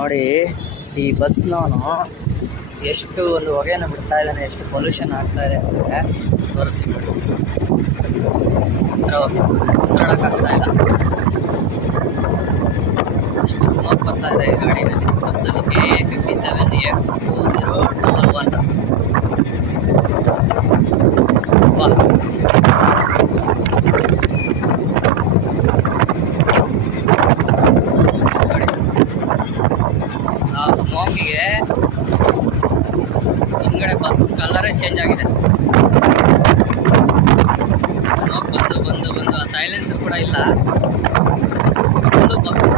ನೋಡಿ ಈ ಬಸ್ನವನು ಎಷ್ಟು ಒಂದು ಹೊಗೆಯನ್ನು ಬಿಡ್ತಾ ಇದ್ದಾನೆ, ಎಷ್ಟು ಪೊಲ್ಯೂಷನ್ ಆಗ್ತಾ ಇದೆ ಅಂದರೆ ತೋರಿಸಿ ನೋಡಿ. ಉಸಿರಾಡೋಕ್ಕಾಗ್ತಾ ಇಲ್ಲ, ಅಷ್ಟು ಸ್ಮೋಕ್ ಬರ್ತಾ ಇದೆ ಈ ಗಾಡಿನಲ್ಲಿ. ಬಸ್ಸಲ್ಲಿ A57F2011 ಆ ಸ್ಮೋಕಿಗೆ ಹಿಂದ್ಗಡೆ ಬಸ್ ಕಲರೇ ಚೇಂಜ್ ಆಗಿದೆ. ಸ್ಮೋಕ್ ಬಂದು ಬಂದು ಬಂದು ಆ ಸೈಲೆನ್ಸರ್ ಕೂಡ ಇಲ್ಲ.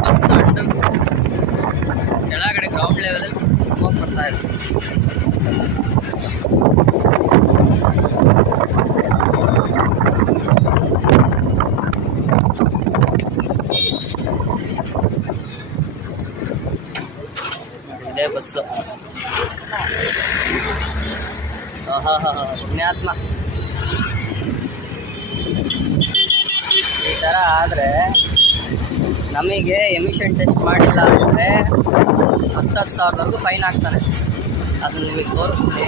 ಬಸ್ ಅಂಡರ್ ಕೆಳಗಡೆ ಗ್ರೌಂಡ್ ಲೆವೆಲಲ್ಲಿ ಸ್ಮೋಕ್ ಬರ್ತಾ ಇದೆ. ಇದೇ ಬಸ್ಸು. ಪುಣ್ಯಾತ್ಮ. ಈ ಥರ ಆದರೆ ನಮಗೆ ಎಮಿಷನ್ ಟೆಸ್ಟ್ ಮಾಡಿಲ್ಲ ಅಂದರೆ 10,000ವರೆಗೂ ಫೈನ್ ಹಾಕ್ತಾನೆ. ಅದನ್ನು ನಿಮಗೆ ತೋರಿಸ್ತೀನಿ.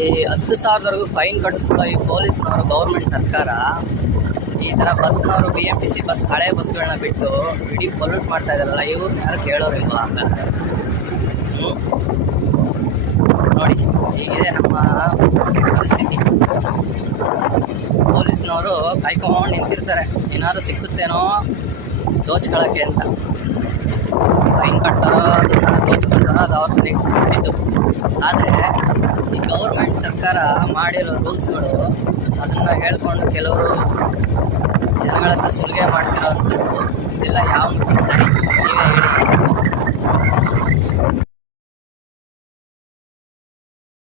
ಈ 10,000ವರೆಗೂ ಫೈನ್ ಕಟ್ಟಿಸ್ಕೊಳ್ಳೋ ಈ ಪೊಲೀಸ್ನವರು, ಗೌರ್ಮೆಂಟ್ ಸರ್ಕಾರ ಈ ಥರ ಬಸ್ನವರು BMTC ಬಸ್ ಹಳೆ ಬಸ್ಗಳನ್ನ ಬಿಟ್ಟು ಇಡೀ ಪೊಲ್ಯೂಟ್ ಮಾಡ್ತಾ ಇದ್ದಾರಲ್ಲ, ಇವ್ರನ್ನ ಯಾರು ಕೇಳೋರಿಲ್ವಾ ಅಂತ. ನೋಡಿ ಹೀಗಿದೆ ನಮ್ಮ ಪರಿಸ್ಥಿತಿ. ಪೊಲೀಸ್ನವರು ಕಾಯ್ಕೊಂಡು ನಿಂತಿರ್ತಾರೆ, ಏನಾದ್ರು ಸಿಕ್ಕುತ್ತೇನೋ ದೋಚ್ಕೊಳ್ಳೋಕ್ಕೆ ಅಂತ. ಫೈನ್ ಕಟ್ಟಾರೋ ಅದನ್ನು ದೋಚ್ಕೊಳ್ತಾರೋ ಅದು ಅವ್ರ ಮನೆಗೆ ಬಿಟ್ಟಿದ್ದು. ಆದರೆ ಈ ಗೌರ್ಮೆಂಟ್ ಸರ್ಕಾರ ಮಾಡಿರೋ ರೂಲ್ಸ್ಗಳು ಅದನ್ನು ಹೇಳ್ಕೊಂಡು ಕೆಲವರು ಜನಗಳ ಹತ್ರ ಸುಲಿಗೆ ಮಾಡ್ತಿರೋ ಅಂಥದ್ದು, ಇದೆಲ್ಲ ಯಾವ ಸರಿ